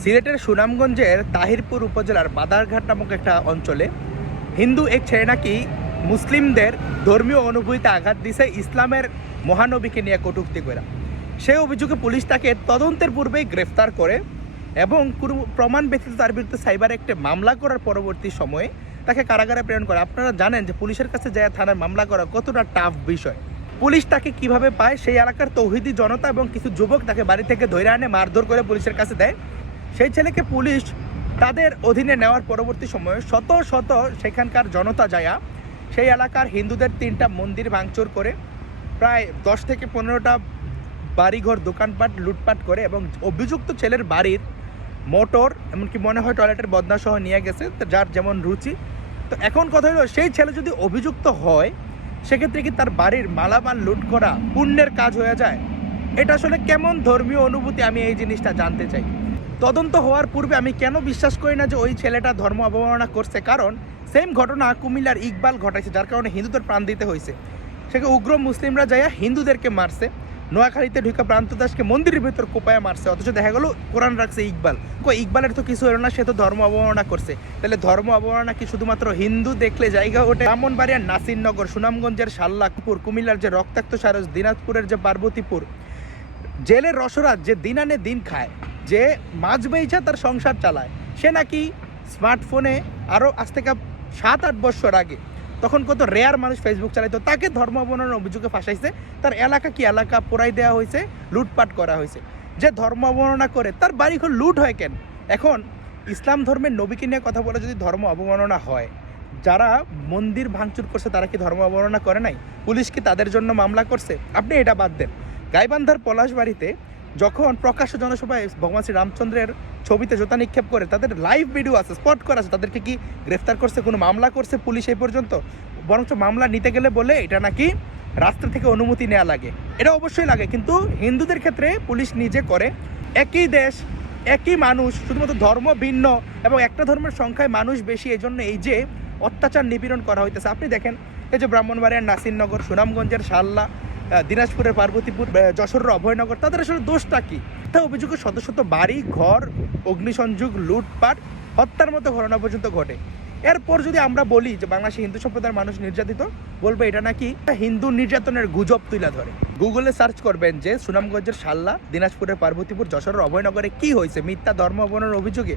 সিলেটের সুনামগঞ্জের তাহিরপুর উপজেলার বাদারঘাট নামক একটা অঞ্চলে হিন্দু এক ছেলে নাকি মুসলিমদের ধর্মীয় অনুভূতিতে আঘাত দিছে ইসলামের মহানবীকে নিয়ে কটূক্তি করে। সেই অভিযোগে পুলিশ তাকে তদন্তের পূর্বেই গ্রেফতার করে এবং কোনো প্রমাণ ব্যতীত তার বিরুদ্ধে সাইবার একটা মামলা করার পরবর্তী সময়ে তাকে কারাগারে প্রেরণ করে। আপনারা জানেন যে পুলিশের কাছে যায় থানায় মামলা করা কতটা টাফ বিষয়। পুলিশ তাকে কিভাবে পায়, সেই এলাকার তৌহিদি জনতা এবং কিছু যুবক তাকে বাড়ি থেকে ধরে আনে, মারধর করে পুলিশের কাছে দেয়। সেই ছেলেকে পুলিশ তাদের অধীনে নেওয়ার পরবর্তী সময়ে শত শত সেখানকার জনতা যায়া সেই এলাকার হিন্দুদের 3টা মন্দির ভাঙচুর করে প্রায় 10 থেকে 15টা বাড়িঘর দোকানপাট লুটপাট করে এবং অভিযুক্ত ছেলের বাড়ির মোটর এমনকি মনে হয় টয়লেটের বদনাসহ নিয়ে গেছে, যার যেমন রুচি। তো এখন কথা হলো, সেই ছেলে যদি অভিযুক্ত হয় সেক্ষেত্রে কি তার বাড়ির মালামাল লুট করা পুণ্যের কাজ হয়ে যায়? এটা আসলে কেমন ধর্মীয় অনুভূতি, আমি এই জিনিসটা জানতে চাই। তদন্ত হওয়ার পূর্বে আমি কেন বিশ্বাস করি না যে ওই ছেলেটা ধর্ম অবমাননা করছে, কারণ সেম ঘটনা কুমিল্লার ইকবাল ঘটাইছে, যার কারণে হিন্দুদের প্রাণ দিতে হয়েছে। সেখানে উগ্র মুসলিমরা যাইয়া হিন্দুদেরকে মারছে, নোয়াখালীতে ঢুকা প্রান্তদাসকে মন্দিরের ভিতর কোপায়া মারছে, অথচ দেখা গেলো কোরআন রাখছে ইকবাল। ইকবালের তো কিছু হলো না, সে তো ধর্ম অবমাননা করছে। তাহলে ধর্ম অবমাননা কি শুধুমাত্র হিন্দু দেখলে জায়গা ওঠে? ব্রাহ্মণবাড়িয়ার নাসিরনগর, সুনামগঞ্জের শাল্লাকপুর, কুমিল্লার যে রক্তাক্ত সারস, দিনাজপুরের যে পার্বতীপুর, জেলের রসরাজ যে দিন আনে দিন খায়, যে মাছ বেচা তার সংসার চালায়, সে নাকি স্মার্টফোনে আরও আজ থেকে 7-8 বছর আগে, তখন কত রেয়ার মানুষ ফেসবুক চালাইতো, তাকে ধর্ম অবমাননার অভিযোগে ফাঁসাইছে। তার এলাকা কি এলাকা পোড়াই দেওয়া হয়েছে, লুটপাট করা হয়েছে। যে ধর্ম অবমাননা করে তার বাড়িঘর লুট হয় কেন? এখন ইসলাম ধর্মের নবীকে নিয়ে কথা বলে যদি ধর্ম অবমাননা হয়, যারা মন্দির ভাঙচুর করছে তারা কি ধর্ম অবমাননা করে নাই? পুলিশ কি তাদের জন্য মামলা করছে? আপনি এটা বাদ দেন। গাইবান্ধার পলাশবাড়িতে যখন প্রকাশ্য জনসভায় ভগবান শ্রী রামচন্দ্রের ছবিতে জোতা নিক্ষেপ করে, তাদের লাইভ ভিডিও আছে, স্পট করা আছে, তাদেরকে কি গ্রেফতার করছে? কোনো মামলা করছে পুলিশ এই পর্যন্ত? বরঞ্চ মামলা নিতে গেলে বলে এটা নাকি রাস্তা থেকে অনুমতি নেওয়া লাগে। এটা অবশ্যই লাগে, কিন্তু হিন্দুদের ক্ষেত্রে পুলিশ নিজে করে। একই দেশ, একই মানুষ, শুধুমাত্র ধর্ম ভিন্ন এবং একটা ধর্মের সংখ্যায় মানুষ বেশি, এই জন্য এই যে অত্যাচার নিপীড়ন করা হইতেছে। আপনি দেখেন, এই যে ব্রাহ্মণবাড়িয়ার নাসিরনগর, সুনামগঞ্জের শাল্লা, দিনাজপুরের পার্বতীপুর, যশোরের অভয়নগর, তাদের আসলে দোষটা কি? তা অভিযোগে শত শত বাড়ি ঘর, অগ্নিসংযোগ, লুটপাট, হত্যার মতো ঘটনা পর্যন্ত ঘটে। এরপর যদি আমরা বলি যে বাংলাদেশে হিন্দু সম্প্রদায়ের মানুষ নির্যাতিত, বলবে এটা নাকি হিন্দু নির্যাতনের গুজব তুলে ধরে। গুগলে সার্চ করবেন যে সুনামগঞ্জের শাল্লা, দিনাজপুরের পার্বতীপুর, যশোরের অভয়নগরে কি হয়েছে মিথ্যা ধর্ম অবমাননার অভিযোগে,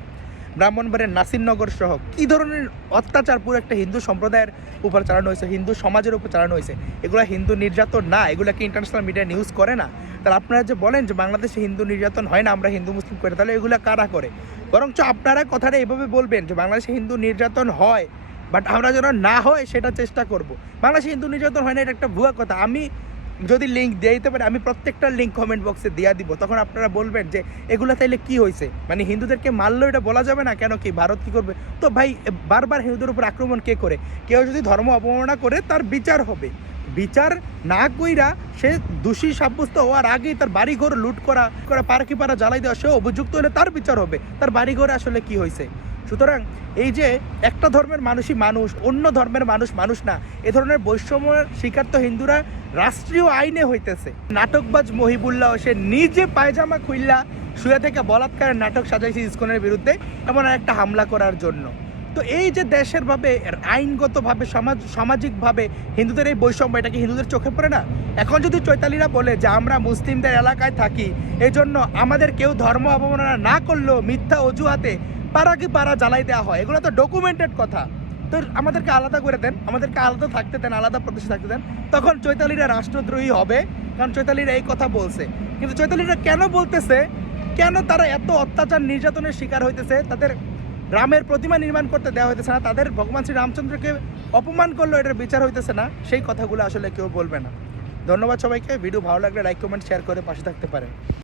ব্রাহ্মণবাড়িয়ার নাসিরনগর সহ কী ধরনের অত্যাচার পুরো একটা হিন্দু সম্প্রদায়ের উপর চালানো হয়েছে, হিন্দু সমাজের উপর চালানো হয়েছে। এগুলো হিন্দু নির্যাতন না, এগুলোকে ইন্টারন্যাশনাল মিডিয়া নিউজ করে না। তাহলে আপনারা যে বলেন যে বাংলাদেশে হিন্দু নির্যাতন হয় না, আমরা হিন্দু মুসলিম করে, তাহলে এগুলো কারা করে? বরঞ্চ আপনারা কথাটা এভাবে বলবেন যে বাংলাদেশে হিন্দু নির্যাতন হয়, বাট আমরা যেন না হয় সেটা চেষ্টা করব। বাংলাদেশে হিন্দু নির্যাতন হয় না, এটা একটা ভুয়া কথা। আমি যদি লিঙ্ক দিয়ে দিতে পারি, আমি প্রত্যেকটা লিঙ্ক কমেন্ট বক্সে দিয়ে দিব, তখন আপনারা বলবেন যে এগুলো তাইলে কি হয়েছে, মানে হিন্দুদেরকে মারলেও এটা বলা যাবে না কেন? কি ভারত কি করবে? তো ভাই, বারবার হিন্দুদের উপর আক্রমণ কে করে? কেউ যদি ধর্ম অবমাননা করে তার বিচার হবে। বিচার না কইরা সে দোষী সাব্যস্ত হওয়ার আগেই তার বাড়িঘর লুট করা পাড়া জ্বালাই দেওয়া, সে অভিযুক্ত হলে তার বিচার হবে। তার বাড়িঘরে আসলে কি হয়েছে? সুতরাং এই যে একটা ধর্মের মানুষই মানুষ, অন্য ধর্মের মানুষ মানুষ না, এ ধরনের বৈষম্যের শিকার তো হিন্দুরা রাষ্ট্রীয় আইনে হইতেছে। নাটকবাজ মহিবুল্লাহ সে নিজে পায়জামা খুইল্লা শুয়ে থেকে বলাৎকারের নাটক সাজাইছে ইসকনের বিরুদ্ধে, এমন একটা হামলা করার জন্য। তো এই যে দেশের ভাবে আইনগতভাবে সামাজিকভাবে হিন্দুদের এই বৈষম্য, এটা কি হিন্দুদের চোখে পড়ে না? এখন যদি চৈতালিরা বলে যে আমরা মুসলিমদের এলাকায় থাকি, এই জন্য আমাদের কেউ ধর্ম অবমাননা না করলেও মিথ্যা অজুহাতে পাড়া জ্বালাই দেওয়া হয়, এগুলো তো ডকুমেন্টেড কথা। তো আমাদেরকে আলাদা করে দেন, আমাদেরকে আলাদা থাকতে দেন, আলাদা প্রদেশে থাকতে দেন, তখন চৈতালিরা রাষ্ট্রদ্রোহী হবে। কারণ চৈতালিরা এই কথা বলছে। কিন্তু চৈতালিরা কেন বলতেছে, কেন তারা এত অত্যাচার নির্যাতনের শিকার হইতেছে, তাদের রামের প্রতিমা নির্মাণ করতে দেওয়া হইতেছে না, তাদের ভগবান শ্রী রামচন্দ্রকে অপমান করলেও এটার বিচার হইতেছে না, সেই কথাগুলো আসলে কেউ বলবে না। ধন্যবাদ সবাইকে। ভিডিও ভালো লাগলে লাইক কমেন্ট শেয়ার করে পাশে থাকতে পারেন।